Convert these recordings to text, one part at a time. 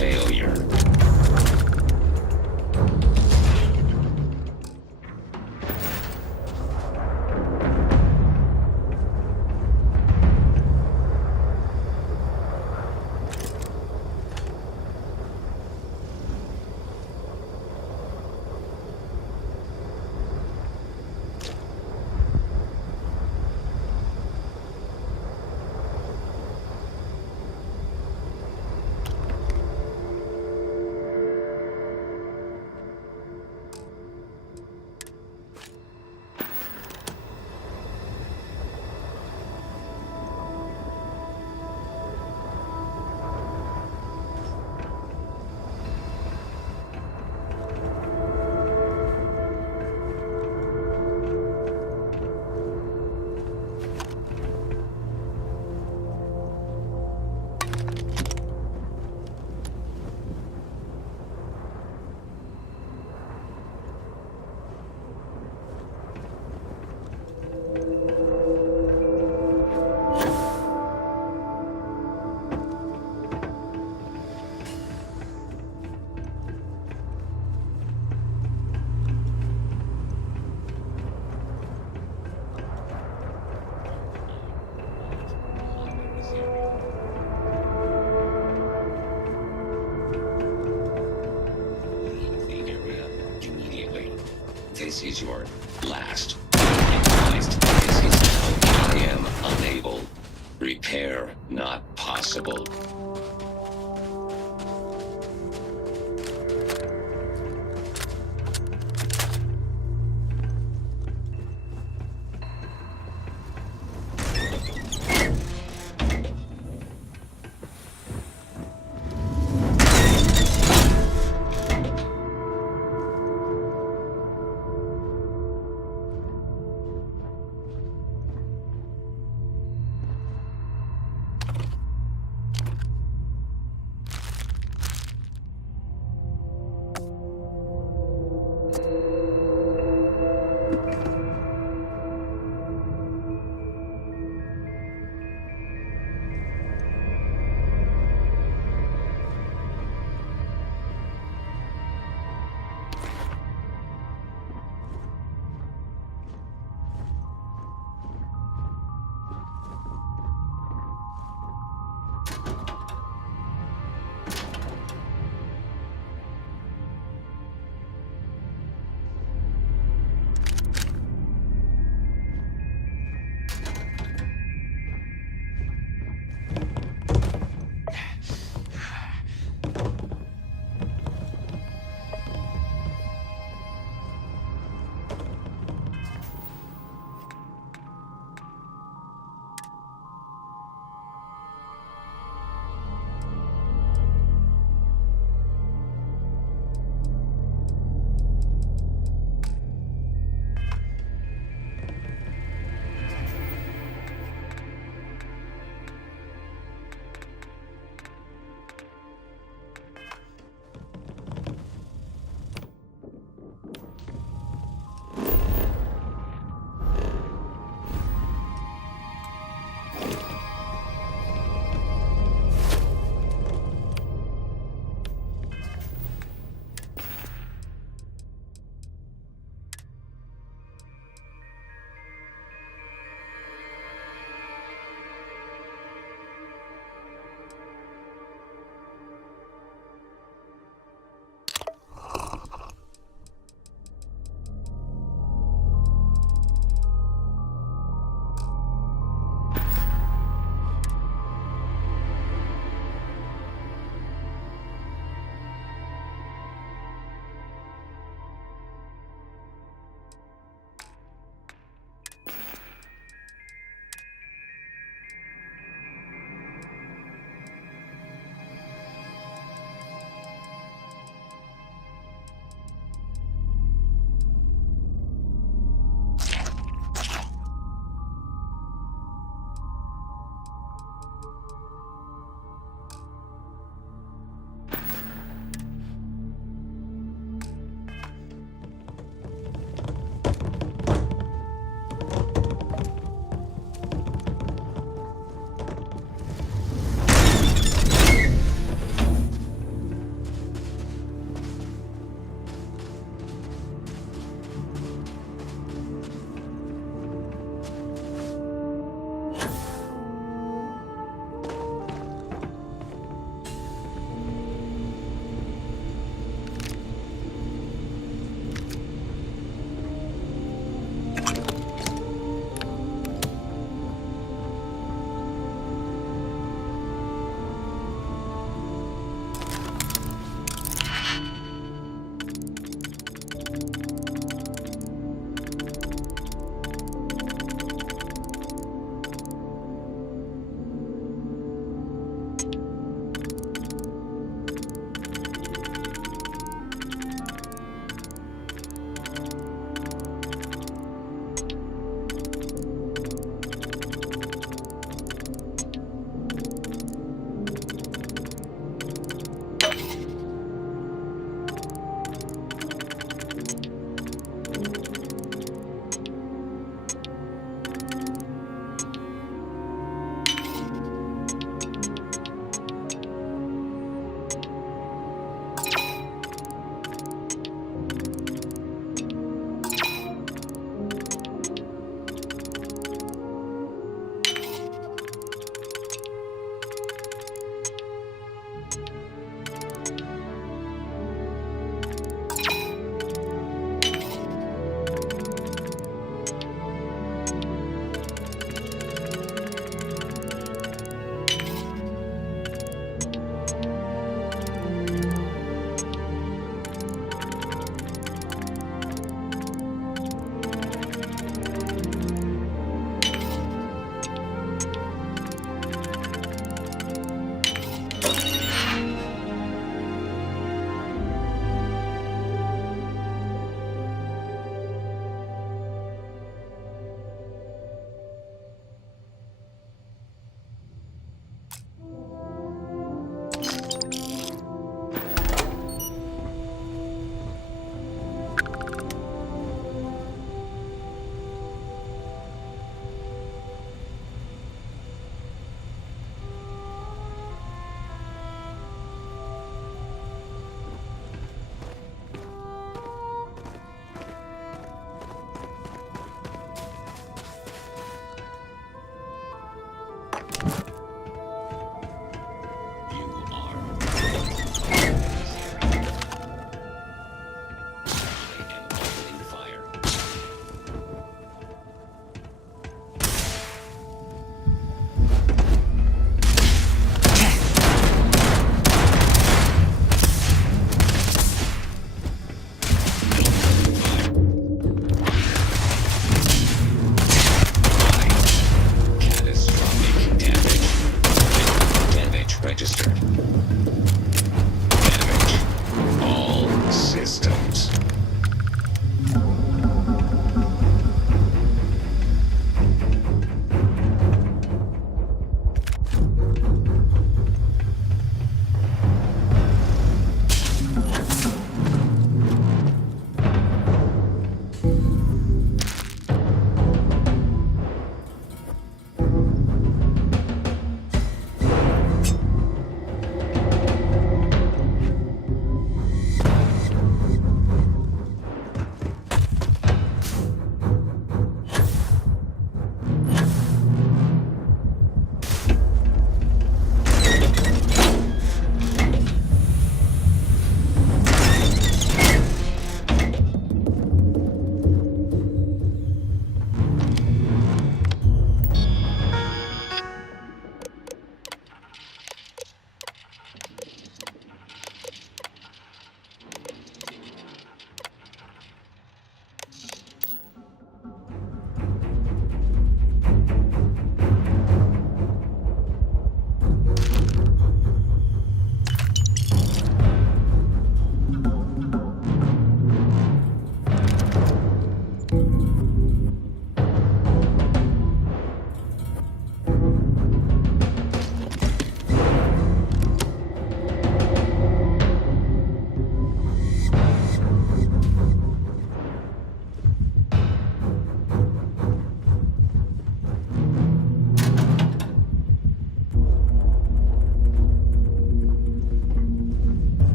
failure. This is your last advised. This is how I am unable. Repair not possible.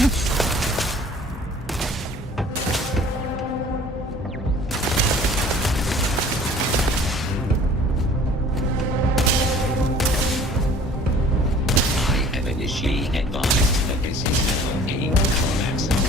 I have initially advised that this is now a combat zone.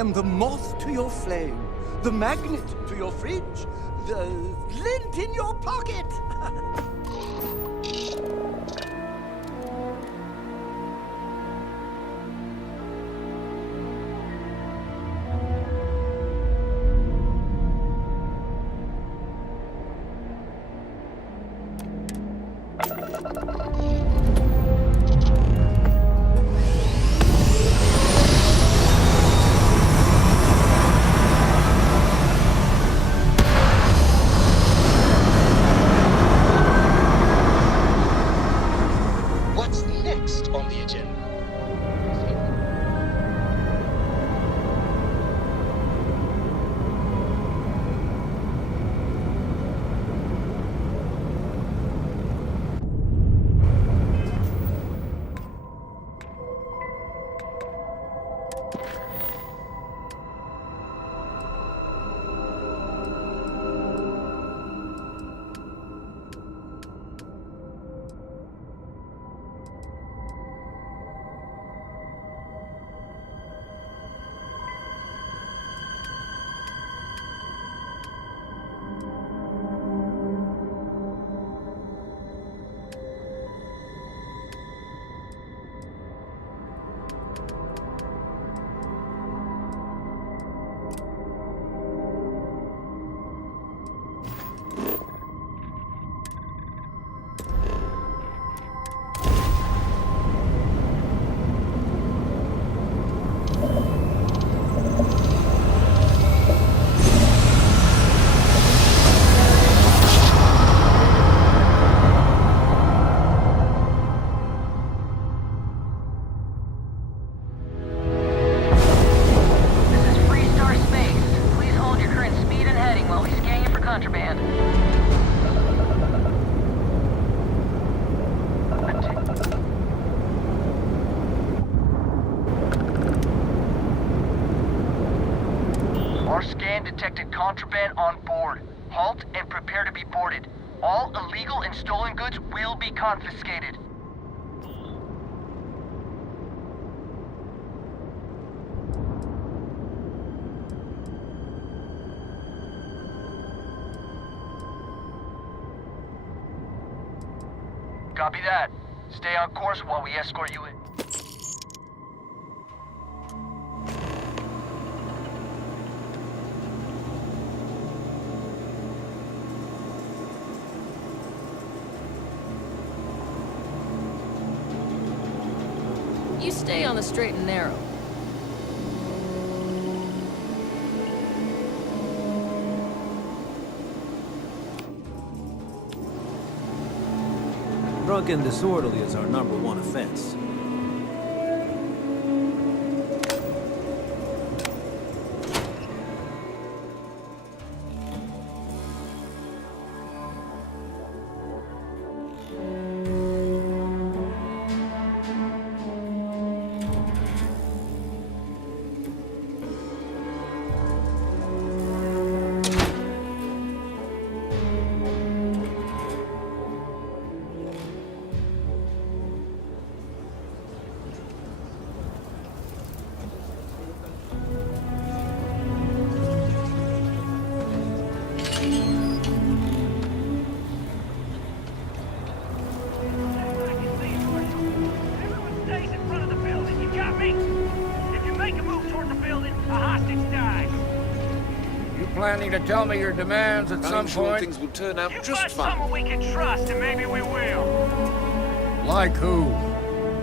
am the moth to your flame, the magnet to your fridge, the lint in your pocket. What's next on the agenda? Contraband. Our scan detected contraband on board. Halt and prepare to be boarded. All illegal and stolen goods will be confiscated. Copy that. Stay on course while we escort you in. You stay on the straight and narrow. Drunk and disorderly is our #1 offense. Planning to tell me your demands at some sure point? things will turn out You just find fine. someone we can trust, and maybe we will. Like who?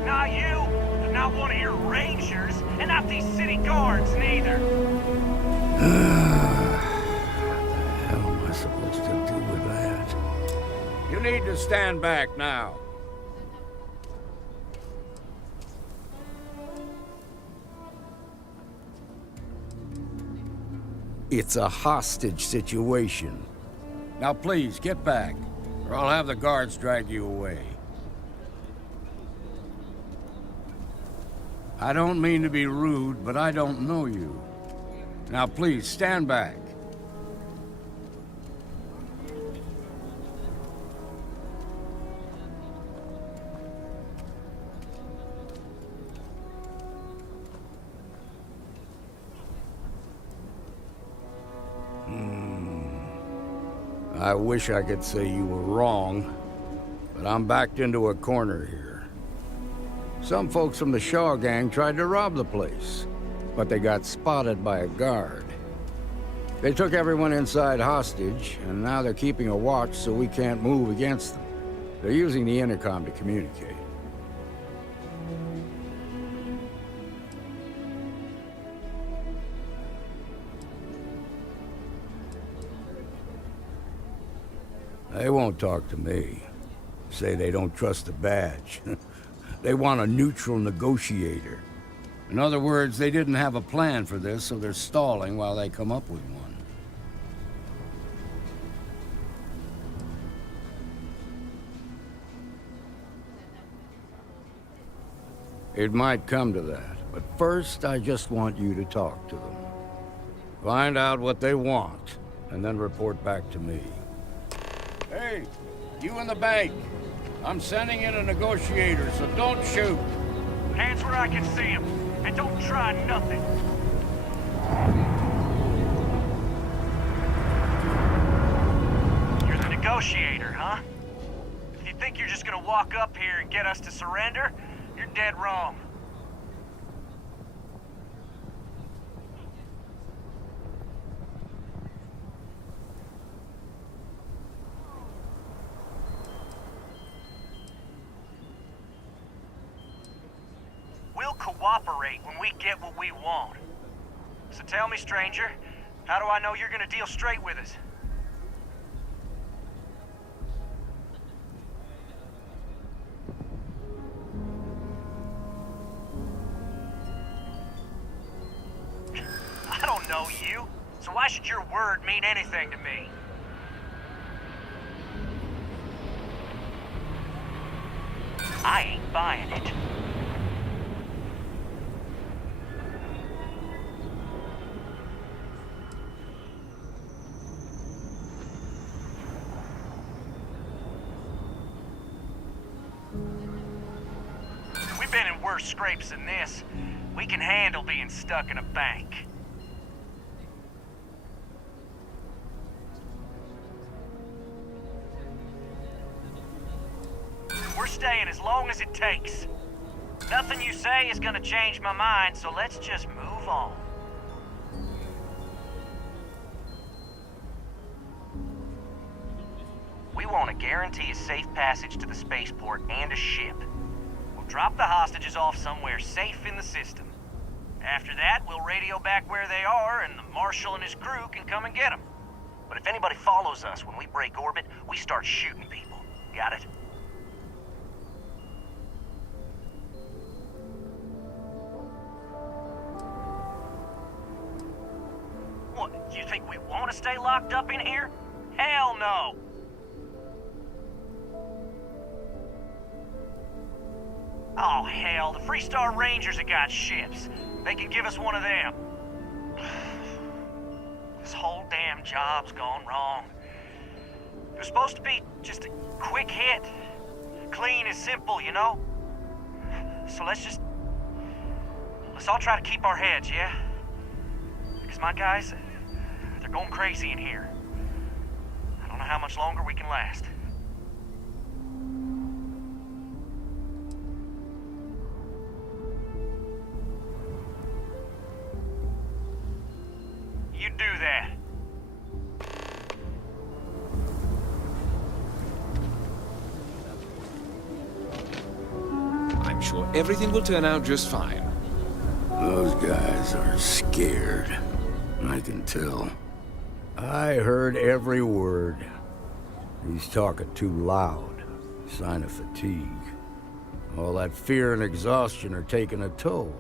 Not you, not one of your rangers, and not these city guards, neither. What the hell am I supposed to do with that? You need to stand back now. It's a hostage situation. Now please, get back, or I'll have the guards drag you away. I don't mean to be rude, but I don't know you. Now please, stand back. I wish I could say you were wrong, but I'm backed into a corner here. Some folks from the Shaw gang tried to rob the place, but they got spotted by a guard. They took everyone inside hostage, and now they're keeping a watch so we can't move against them. They're using the intercom to communicate. They won't talk to me. Say they don't trust the badge. They want a neutral negotiator. In other words, they didn't have a plan for this, so they're stalling while they come up with one. It might come to that, but first I just want you to talk to them. Find out what they want, and then report back to me. Hey, you in the bank. I'm sending in a negotiator, so don't shoot. Hands where I can see him. And don't try nothing. You're the negotiator, huh? If you think you're just gonna walk up here and get us to surrender, you're dead wrong. We'll cooperate when we get what we want. So tell me, stranger, how do I know you're gonna deal straight with us? I don't know you, so why should your word mean anything to me? I ain't buying it. We've been in worse scrapes than this. We can handle being stuck in a bank. We're staying as long as it takes. Nothing you say is gonna change my mind, so let's just move on. We want to guarantee a safe passage to the spaceport and a ship. We'll drop the hostages off somewhere safe in the system. After that, we'll radio back where they are, and the Marshal and his crew can come and get them. But if anybody follows us when we break orbit, we start shooting people. Got it? What, you think we want to stay locked up in here? Hell no! Oh, hell, the Freestar Rangers have got ships. They can give us one of them. This whole damn job's gone wrong. It was supposed to be just a quick hit. Clean and simple, you know? So let's all try to keep our heads, yeah? Because my guys, they're going crazy in here. I don't know how much longer we can last. You do that. I'm sure everything will turn out just fine. Those guys are scared. I can tell. I heard every word. He's talking too loud. Sign of fatigue. All that fear and exhaustion are taking a toll.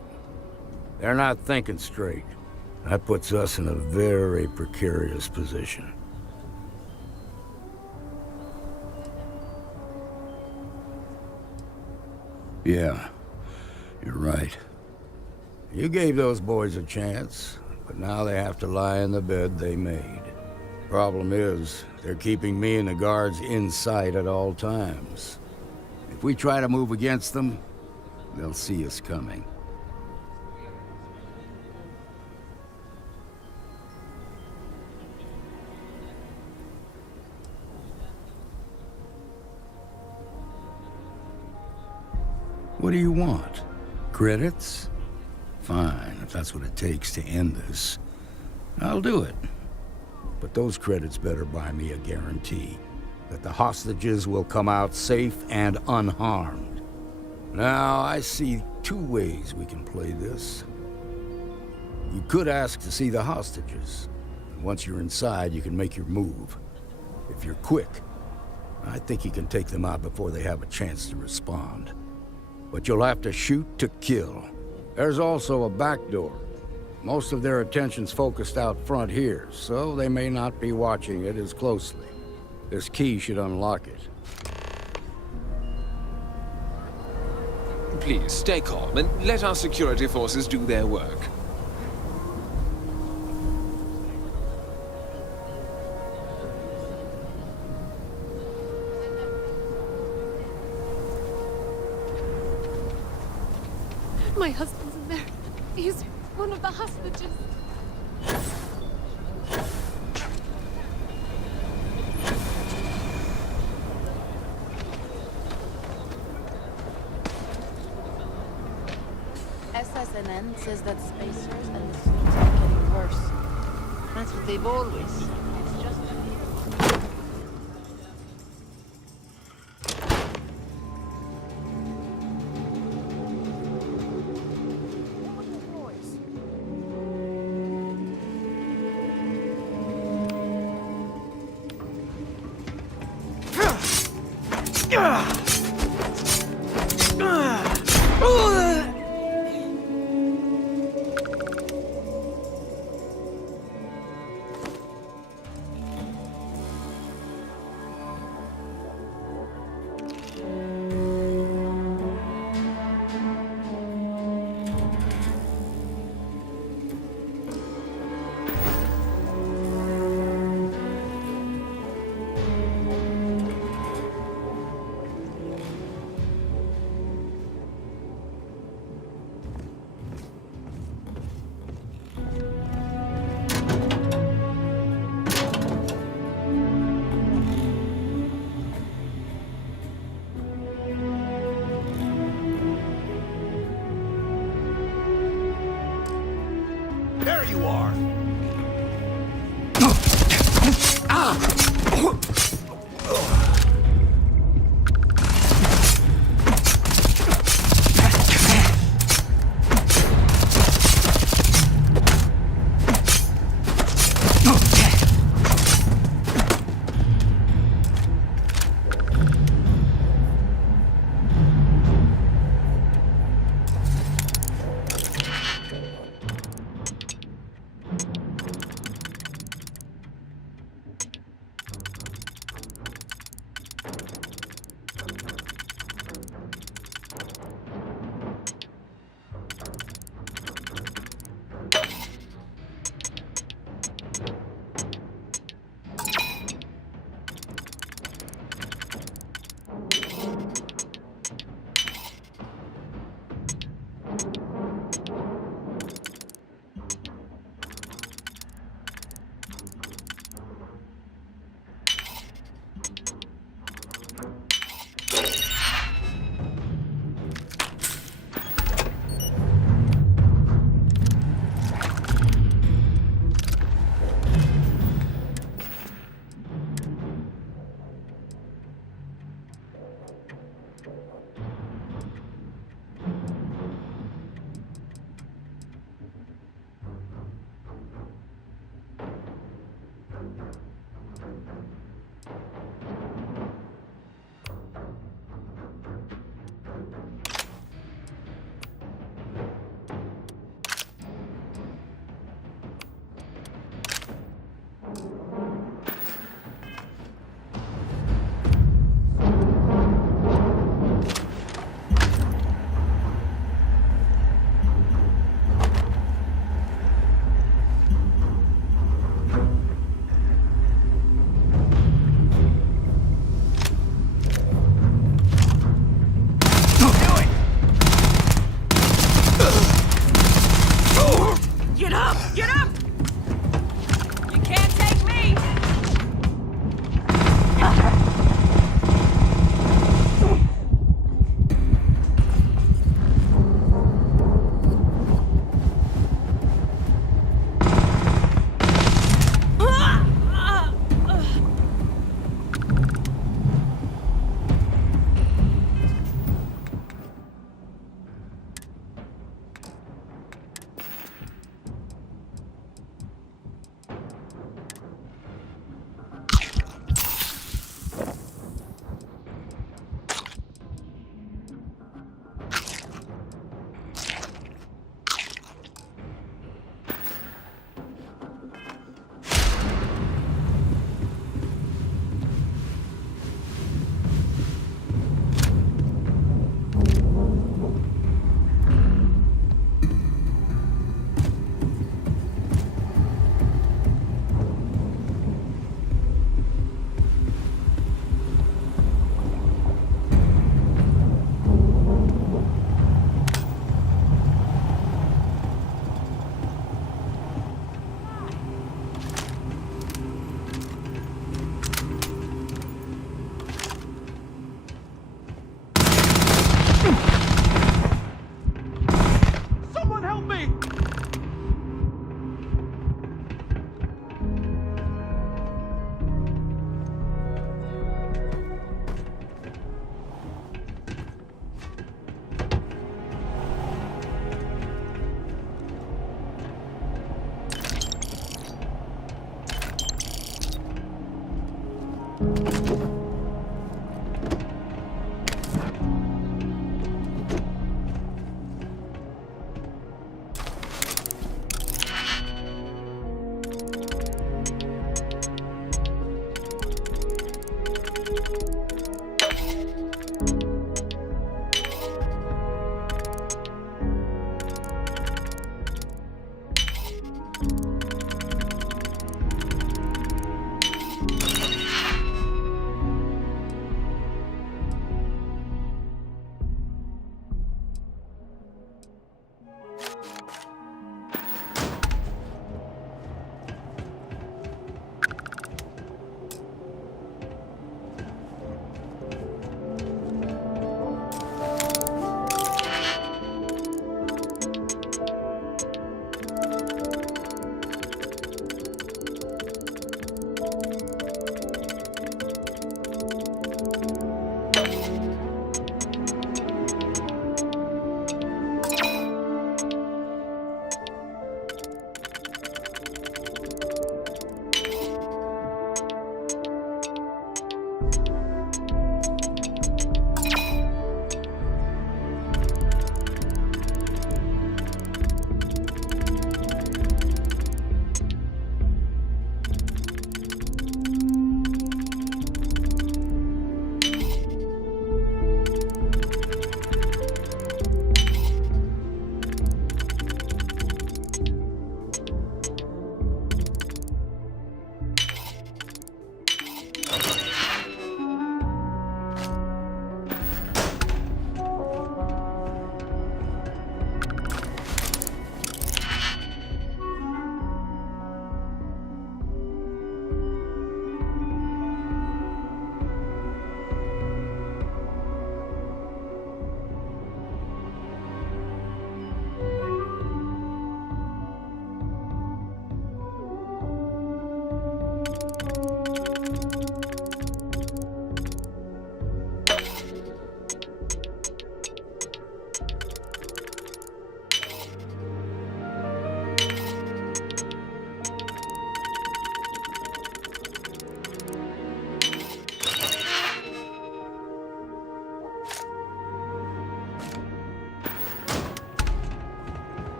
They're not thinking straight. That puts us in a very precarious position. Yeah, you're right. You gave those boys a chance, but now they have to lie in the bed they made. Problem is, they're keeping me and the guards in sight at all times. If we try to move against them, they'll see us coming. What do you want? Credits? Fine, if that's what it takes to end this. I'll do it. But those credits better buy me a guarantee that the hostages will come out safe and unharmed. Now, I see two ways we can play this. You could ask to see the hostages. Once you're inside, you can make your move. If you're quick, I think you can take them out before they have a chance to respond. But you'll have to shoot to kill. There's also a back door. Most of their attention's focused out front here, so they may not be watching it as closely. This key should unlock it. Please, stay calm and let our security forces do their work. My husband's in there. He's one of the hostages. SSNN says that spacers and the suits are getting worse. That's what they've always said. It's just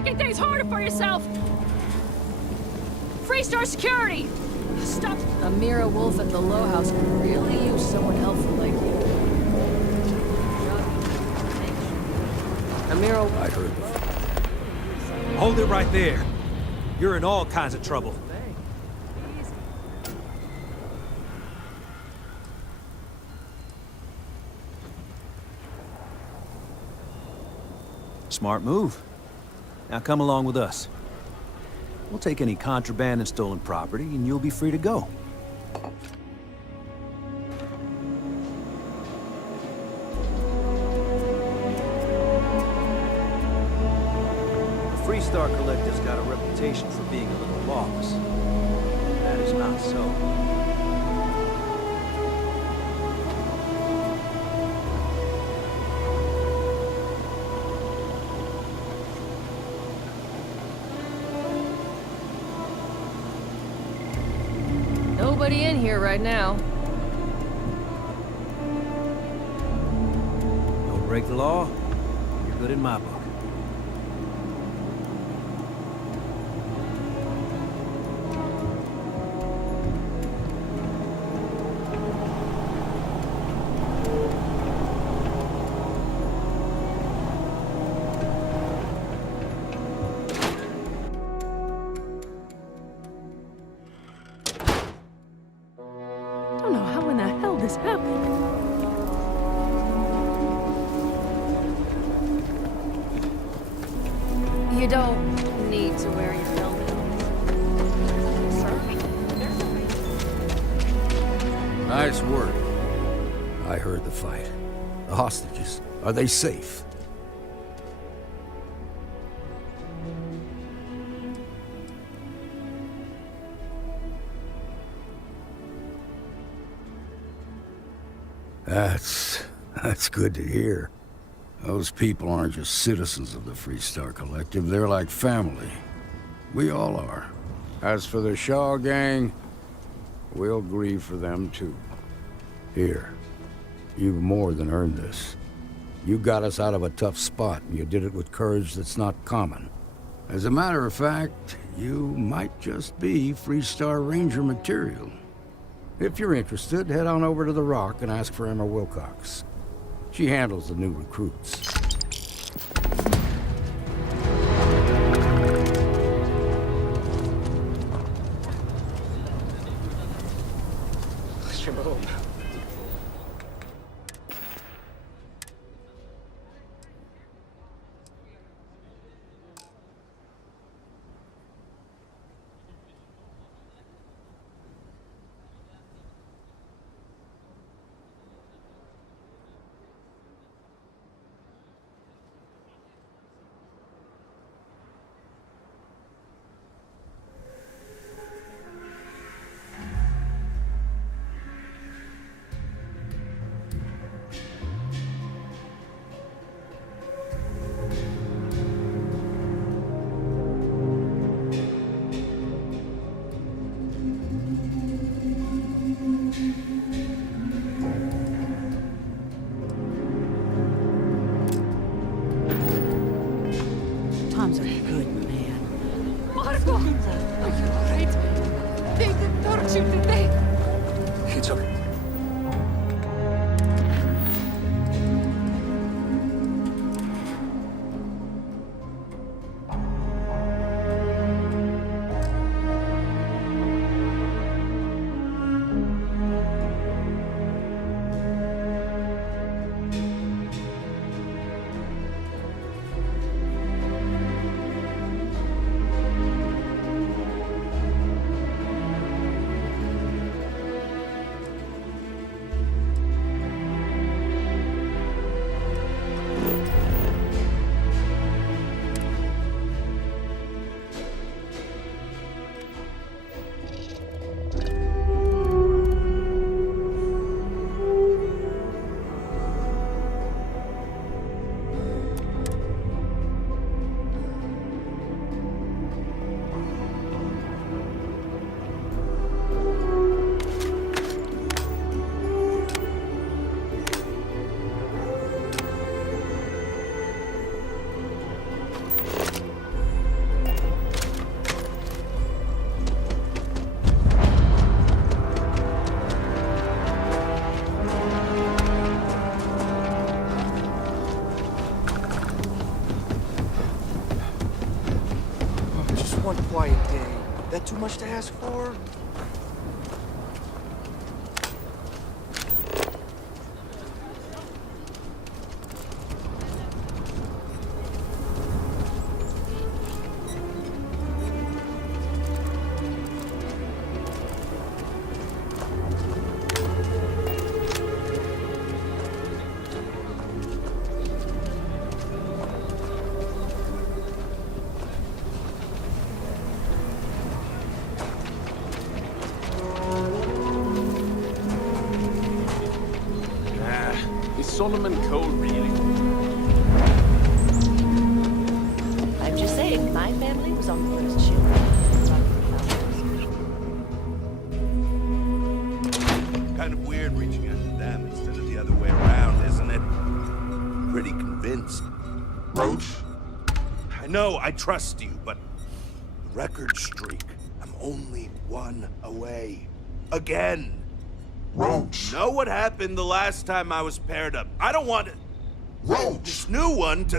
making things harder for yourself! Freestar security! Stop! Amira Wolf at the Low House could really use someone helpful like you. Amira, I heard the... Hold it right there. You're in all kinds of trouble. Smart move. Now come along with us. We'll take any contraband and stolen property, and you'll be free to go. The Freestar Collector's got a reputation for being a little lawless. That is not so. Nobody in here right now. Don't break the law, you're good in my book. I don't know how in the hell this happened. You don't need to wear your helmet. Nice work. I heard the fight. The hostages, are they safe? That's good to hear. Those people aren't just citizens of the Freestar Collective, they're like family. We all are. As for the Shaw gang, we'll grieve for them too. Here, you've more than earned this. You got us out of a tough spot, and you did it with courage that's not common. As a matter of fact, you might just be Freestar Ranger material. If you're interested, head on over to the Rock and ask for Emma Wilcox. She handles the new recruits. Tom's a good man. Marco! Are you alright? They didn't hurt you, did they? It's okay. one quiet day. That too much to ask for? Is Solomon Cole really? I'm just saying, my family was on the first ship. Kind of weird reaching out to them instead of the other way around, isn't it? Pretty convinced. Roach? I know I trust you, but the record streak, I'm only one away. Again. Roach! Know what happened the last time I was paired up? I don't want Roach! this new one to...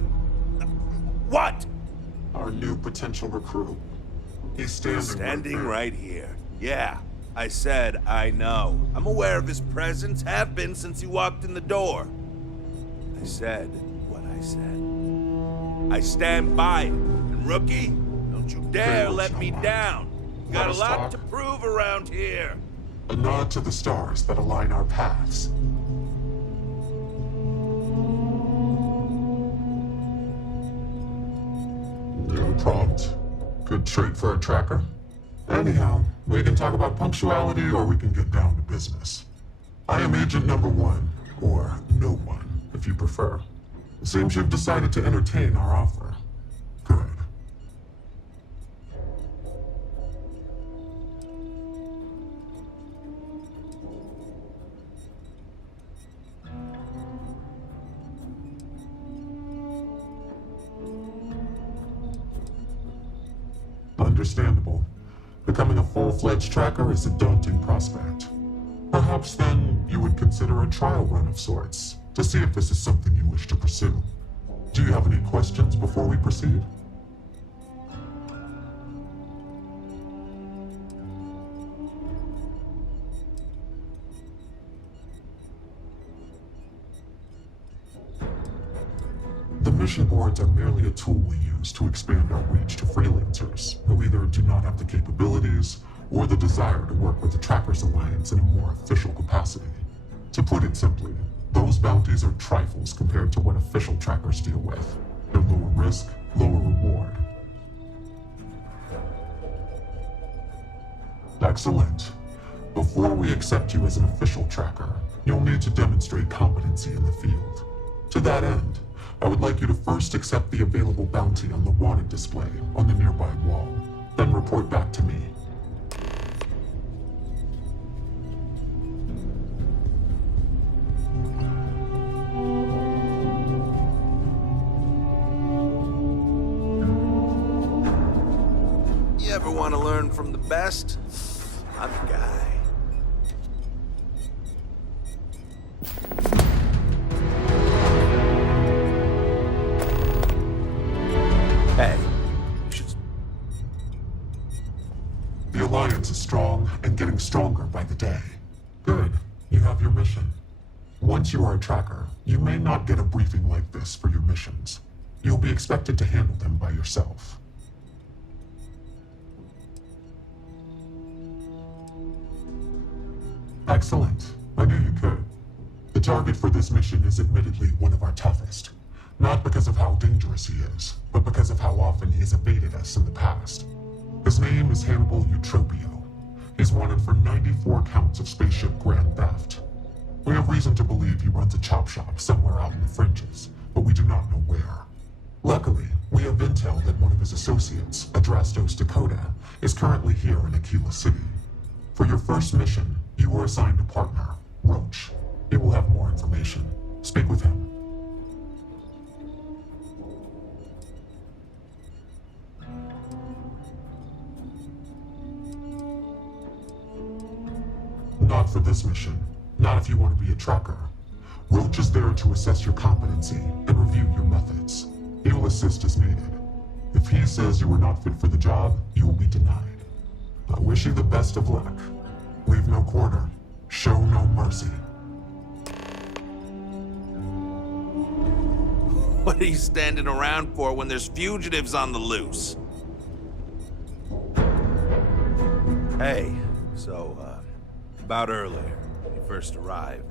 What? Our new potential recruit. He's Standing right here. Yeah, I said I know. I'm aware of his presence, have been since he walked in the door. I said what I said. I stand by it. And rookie, don't you dare let me down. Got a lot to prove around here. A nod to the stars that align our paths. You're prompt. Good trait for a tracker. Anyhow, we can talk about punctuality or we can get down to business. I am Agent Number 1, or No One, if you prefer. It seems you've decided to entertain our offer. Good. Understandable. Becoming a full-fledged tracker is a daunting prospect. Perhaps then you would consider a trial run of sorts to see if this is something you wish to pursue. Do you have any questions before we proceed? The mission boards are merely a tool we use to expand our reach to freelancers who either do not have the capabilities or the desire to work with the Trackers Alliance in a more official capacity. To put it simply, those bounties are trifles compared to what official trackers deal with. They're lower risk, lower reward. Excellent. Before we accept you as an official tracker, you'll need to demonstrate competency in the field. To that end, I would like you to first accept the available bounty on the wanted display on the nearby wall, then report back to me. You ever want to learn from the best? I'm the guy. Hey, you should... The Alliance is strong and getting stronger by the day. Good. You have your mission. Once you are a tracker, you may not get a briefing like this for your missions. You'll be expected to handle them by yourself. Excellent. I knew you could. The target for this mission is admittedly one of our toughest. Not because of how dangerous he is, but because of how often he has evaded us in the past. His name is Hannibal Eutropio. He's wanted for 94 counts of spaceship grand theft. We have reason to believe he runs a chop shop somewhere out in the fringes, but we do not know where. Luckily, we have intel that one of his associates, Adrastos Dakota, is currently here in Aquila City. For your first mission, you were assigned a partner, Roach. He will have more information. Speak with him. Not for this mission. Not if you want to be a tracker. Roach is there to assess your competency and review your methods. He will assist as needed. If If he says you are not fit for the job, you will be denied. I wish you the best of luck. Leave no quarter. Show no mercy. What are you standing around for when there's fugitives on the loose? Hey, so, about earlier, when you first arrived.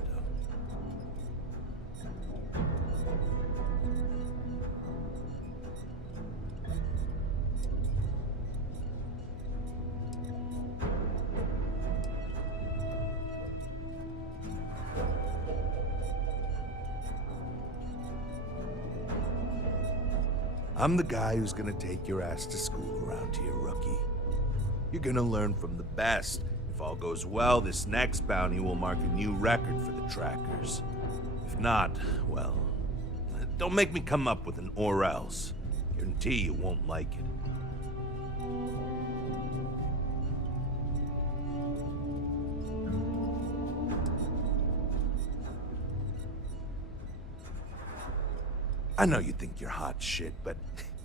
I'm the guy who's gonna take your ass to school around here, rookie. You're gonna learn from the best. If all goes well, this next bounty will mark a new record for the trackers. If not, well, don't make me come up with an or else. Guarantee you won't like it. I know you think you're hot shit, but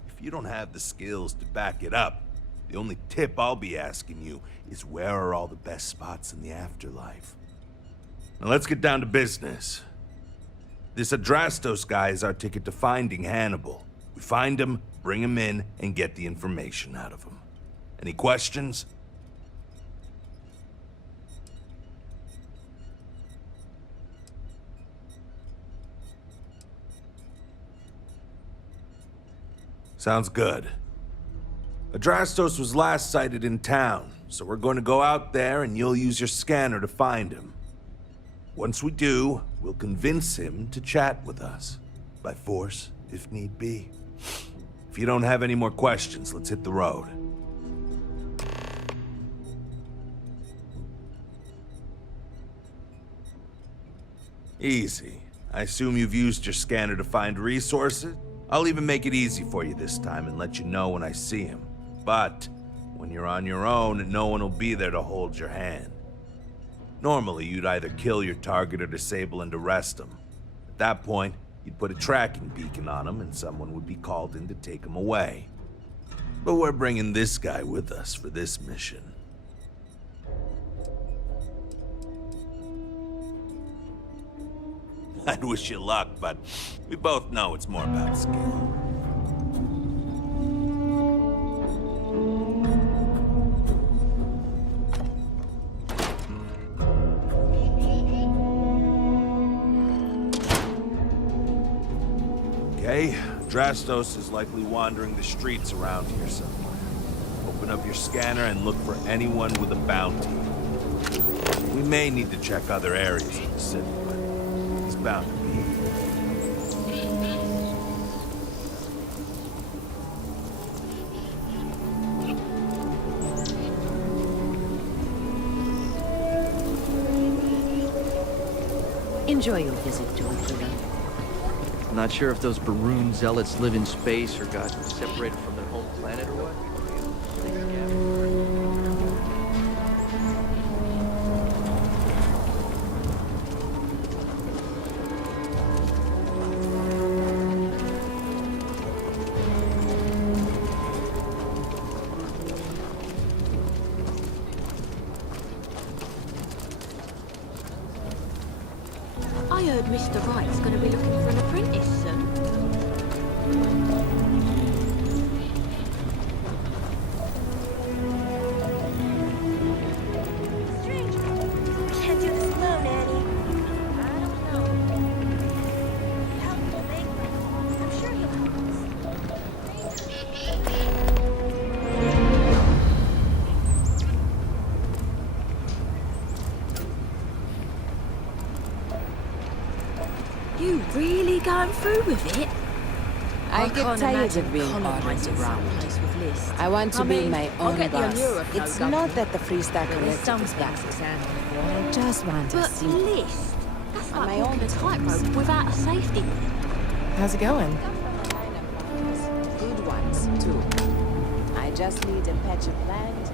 if you don't have the skills to back it up, the only tip I'll be asking you is where are all the best spots in the afterlife? Now let's get down to business. This Adrastos guy is our ticket to finding Hannibal. We find him, bring him in, and get the information out of him. Any questions? Sounds good. Adrastos was last sighted in town, so we're going to go out there and you'll use your scanner to find him. Once we do, we'll convince him to chat with us. By force, if need be. If you don't have any more questions, let's hit the road. Easy. I assume you've used your scanner to find resources? I'll even make it easy for you this time and let you know when I see him. But when you're on your own, no one will be there to hold your hand. Normally, you'd either kill your target or disable and arrest him. At that point, you'd put a tracking beacon on him and someone would be called in to take him away. But we're bringing this guy with us for this mission. I'd wish you luck, but we both know it's more about skill. Okay, Adrastos is likely wandering the streets around here somewhere. Open up your scanner and look for anyone with a bounty. We may need to check other areas of the city, but he's bound to be here. Enjoy your visit to Aquila. Not sure if those Baroon zealots live in space or got separated from their home planet or what. I heard Mr. Wright's gonna be looking for an apprentice soon. Stranger, can't do this alone, Annie. I don't know. Helpful bakery. I'm sure he'll help You really going through with it? I get can't tired imagine of being colonising ordered around. some place with lists. I want to be mean, my I'll own get the boss. Eurocode It's going. not that the Freestar There is Collective some is bad. things to handle. I just want to But see. list? That's On like my walking own a tightrope terms. without a safety net. How's it going? Good ones, too. I just need a patch of land.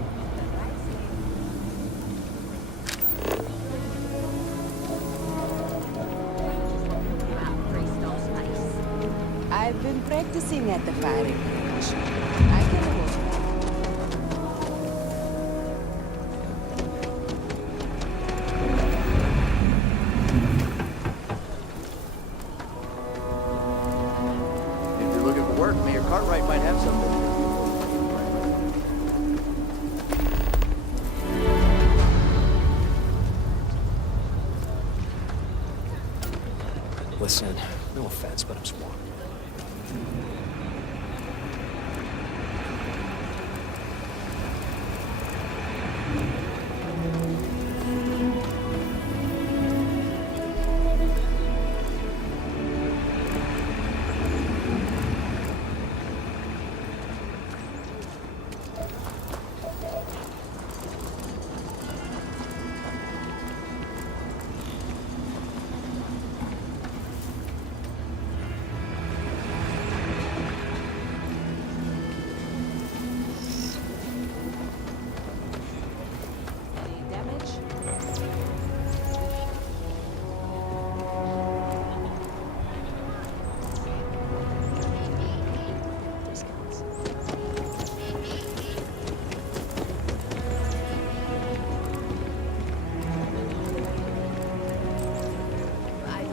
I've been practicing at the firing range. I get a wolf. If you're looking for work, Mayor Cartwright might have something. Listen, no offense, but I'm swamped. Any damage? Discounts. I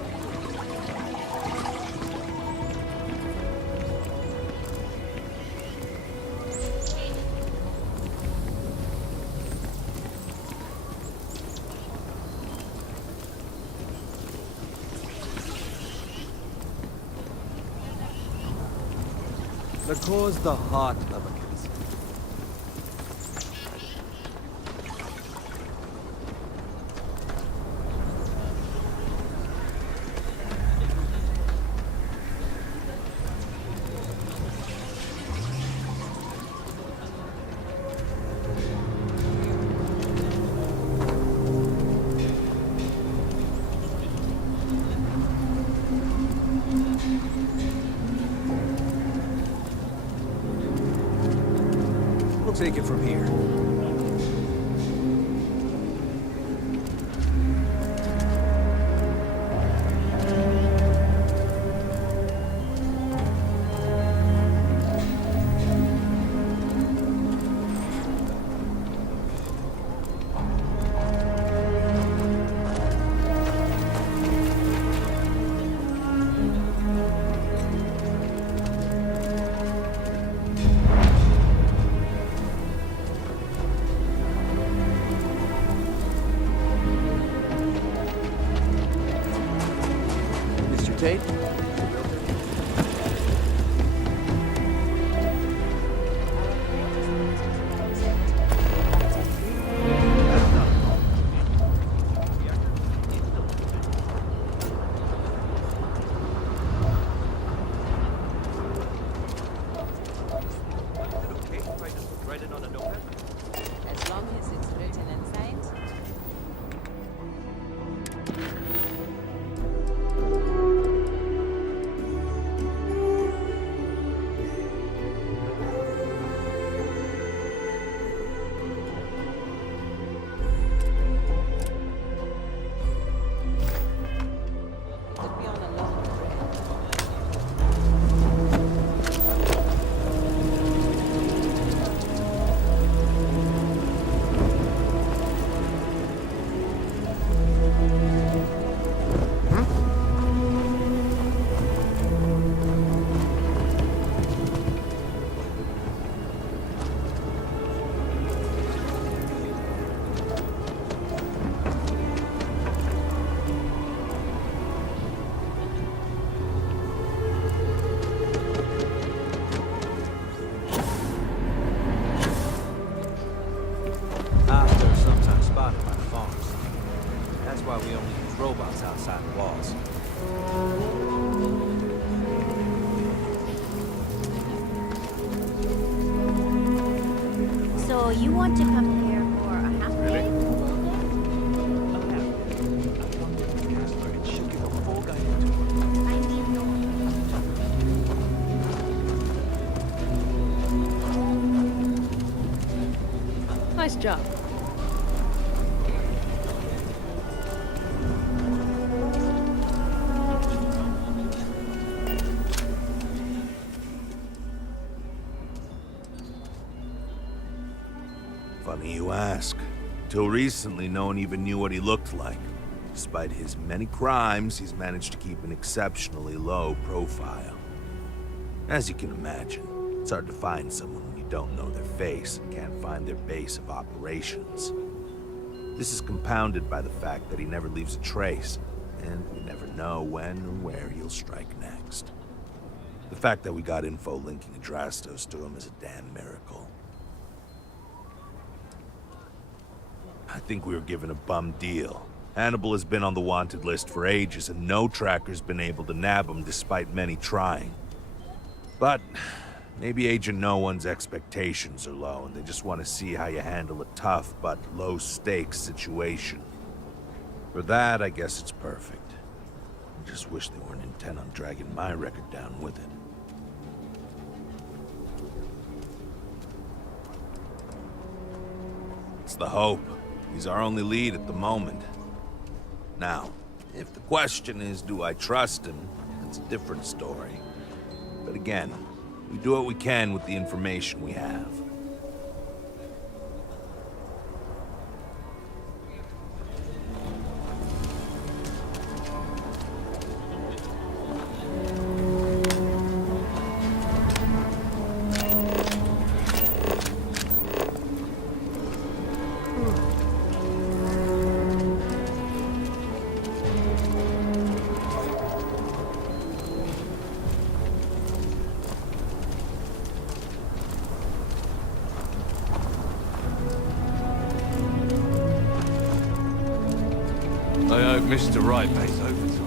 The core's the heart of a castle. We'll take it from here. Mr. Tate? As long as it's written and signed. Could be on a long trail. Oscars are sometimes spotted by the farms. That's why we only use robots outside the walls. So you want to come here for a half day? I mean, no. Nice job. Funny you ask. Till recently, no one even knew what he looked like. Despite his many crimes, he's managed to keep an exceptionally low profile. As you can imagine, it's hard to find someone when you don't know their face and can't find their base of operations. This is compounded by the fact that he never leaves a trace, and we never know when or where he'll strike next. The fact that we got info linking Adrastos to him is a damn miracle. I think we were given a bum deal. Hannibal has been on the wanted list for ages, and no tracker's been able to nab him despite many trying. But maybe Agent No One's expectations are low, and they just want to see how you handle a tough but low-stakes situation. For that, I guess it's perfect. I just wish they weren't intent on dragging my record down with it. It's the hope. He's our only lead at the moment. Now, if the question is, do I trust him, that's a different story. But again, we do what we can with the information we have. I hope Mr. Wright pays overtime.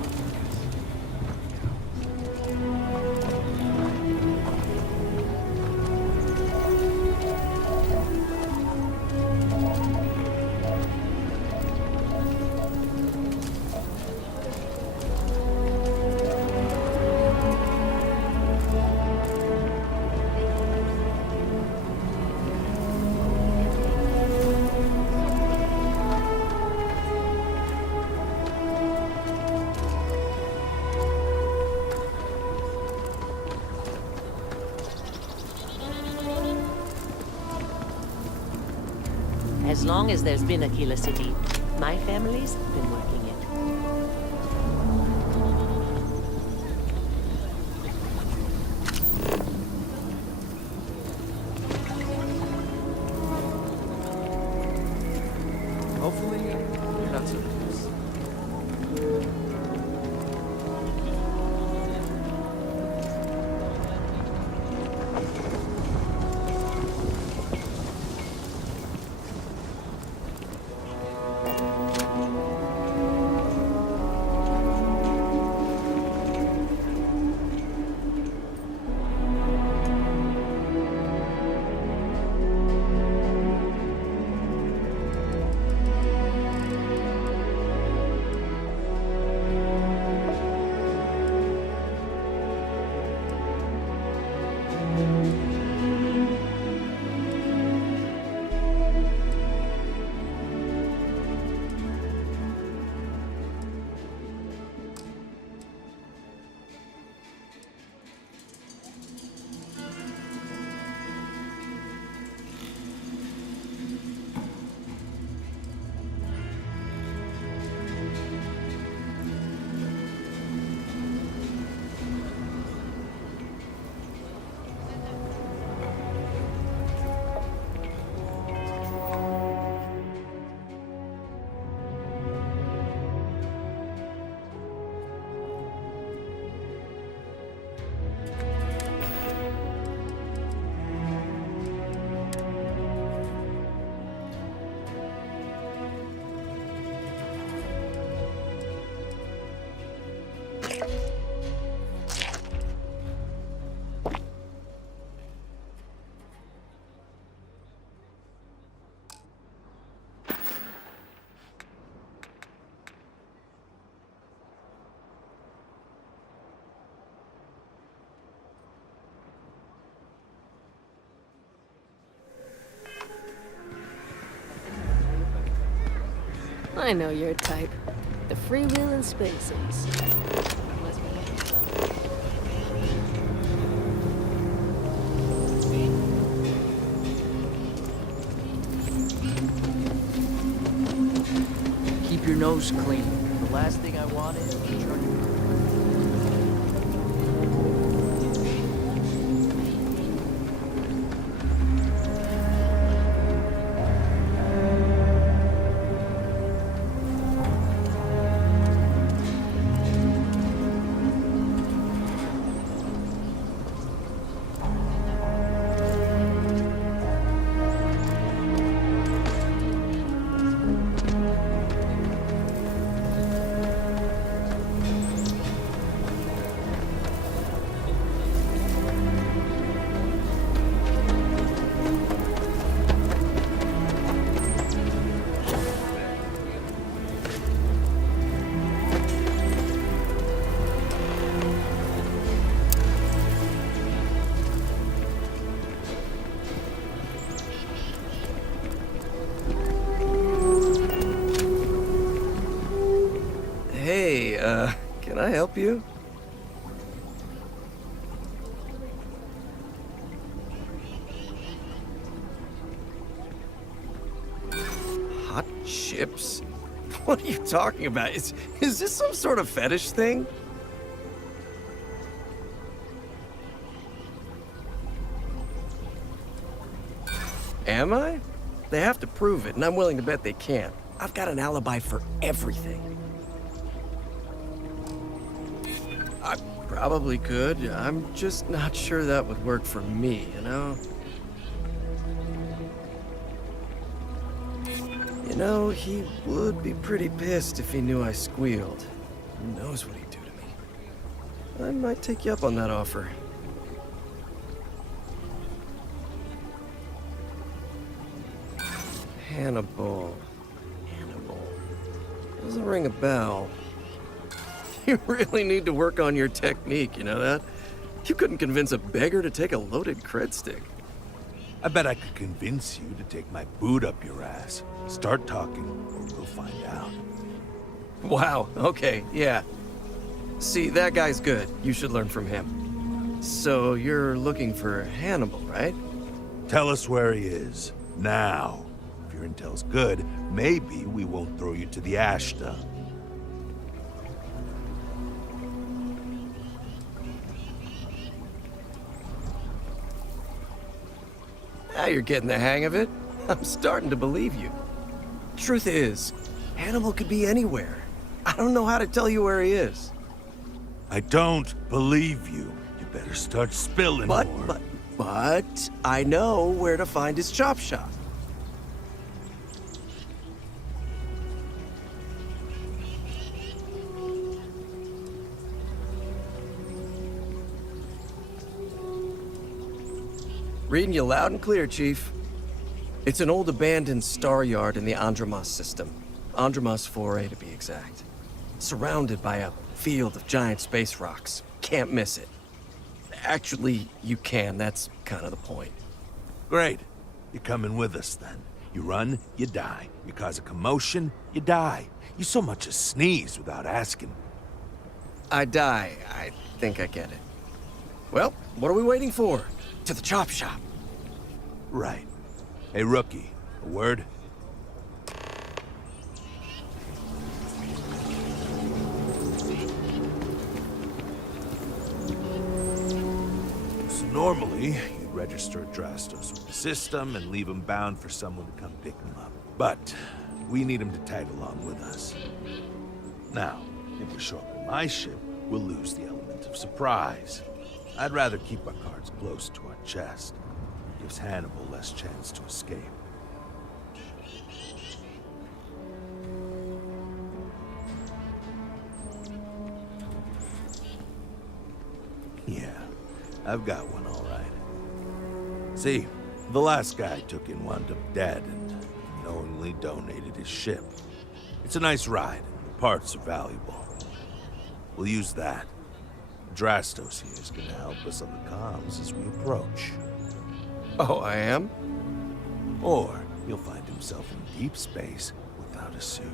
As long as there's been a Killer City, my family's been working it. Hopefully, you're not so close. I know your type. The freewheeling spaces. your nose clean. The last thing I want is to turn you... Hey, can I help you? Hot chips? What are you talking about? Is this some sort of fetish thing? Am I? They have to prove it, and I'm willing to bet they can't. I've got an alibi for everything. I probably could. I'm just not sure that would work for me, you know? You know, he would be pretty pissed if he knew I squealed. Who knows what he'd do to me? I might take you up on that offer. Hannibal. Doesn't ring a bell. You really need to work on your technique, you know that? You couldn't convince a beggar to take a loaded cred stick. I bet I could convince you to take my boot up your ass. Start talking, or we'll find out. Wow, okay, yeah. See, that guy's good. You should learn from him. So, you're looking for Hannibal, right? Tell us where he is, now. If your intel's good, maybe we won't throw you to the ash dump. Now you're getting the hang of it. I'm starting to believe you. Truth is, Hannibal could be anywhere. I don't know how to tell you where he is. I don't believe you. You better start spilling more. But I know where to find his chop shop. Reading you loud and clear, Chief. It's an old abandoned star yard in the Andromos system. Andromos 4A to be exact. Surrounded by a field of giant space rocks. Can't miss it. Actually, you can. That's kind of the point. Great. You're coming with us, then. You run, you die. You cause a commotion, you die. You so much as sneeze without asking. I die. I think I get it. Well, what are we waiting for? To the chop shop. Right. Hey, rookie. A word? So normally, you'd register Drastos with the system and leave him bound for someone to come pick him up. But we need him to tag along with us. Now, if we show up in my ship, we'll lose the element of surprise. I'd rather keep our cards close to our chest. It gives Hannibal less chance to escape. Yeah, I've got one all right. See, the last guy I took in wound up dead and knowingly donated his ship. It's a nice ride, and the parts are valuable. We'll use that. Drastos here is gonna help us on the comms as we approach. Oh, I am? Or he'll find himself in deep space without a suit.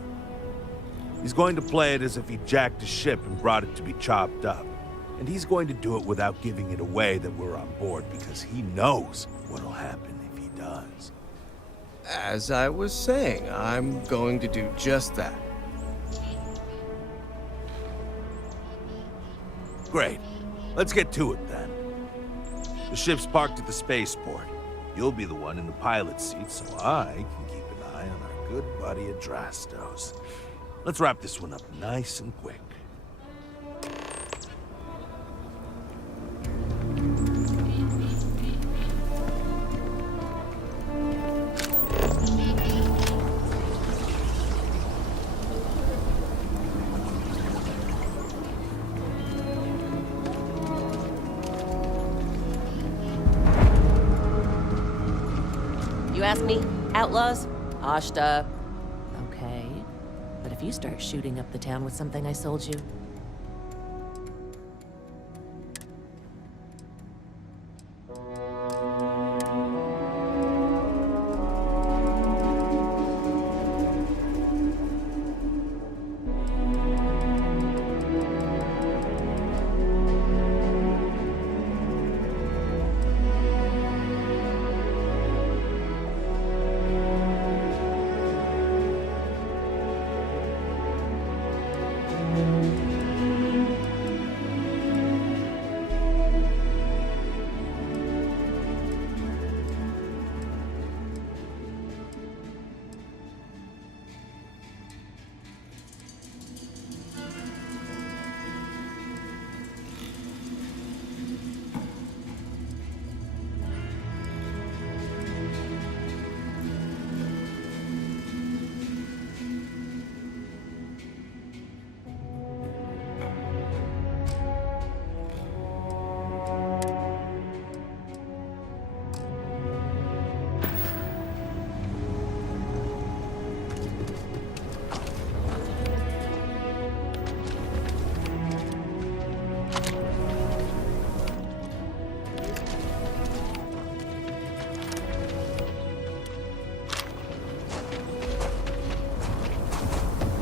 He's going to play it as if he jacked a ship and brought it to be chopped up. And he's going to do it without giving it away that we're on board because he knows what'll happen if he does. As I was saying, I'm going to do just that. Great. Let's get to it then. The ship's parked at the spaceport. You'll be the one in the pilot's seat, so I can keep an eye on our good buddy Adrastos. Let's wrap this one up nice and quick. You ask me? Outlaws? Ashta. Okay. But if you start shooting up the town with something I sold you...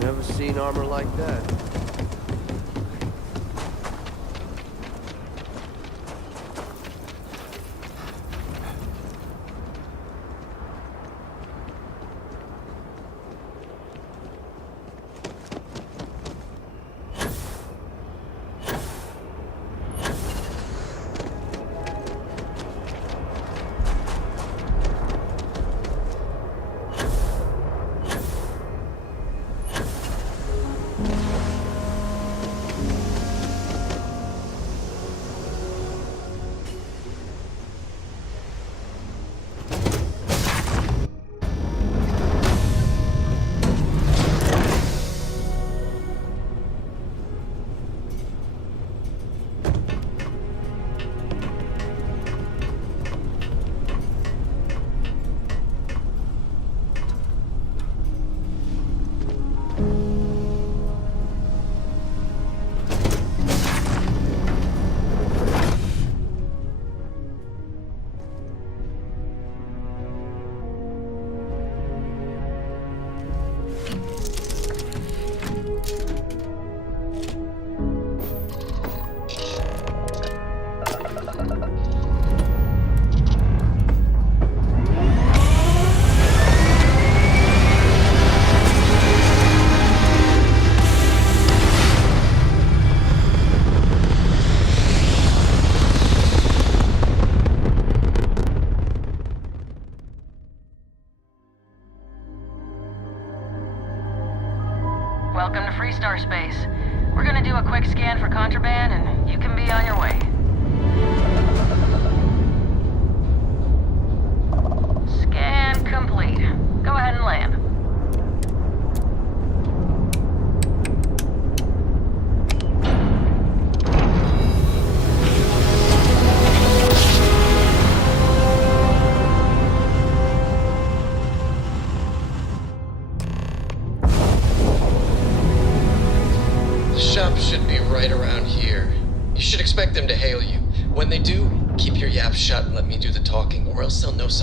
Never seen armor like that. Welcome to Freestar Space. We're gonna do a quick scan for contraband, and you can be on your way. Scan complete. Go ahead and land. The shop should be right around here. You should expect them to hail you. When they do, keep your yaps shut and let me do the talking, or else they'll know something.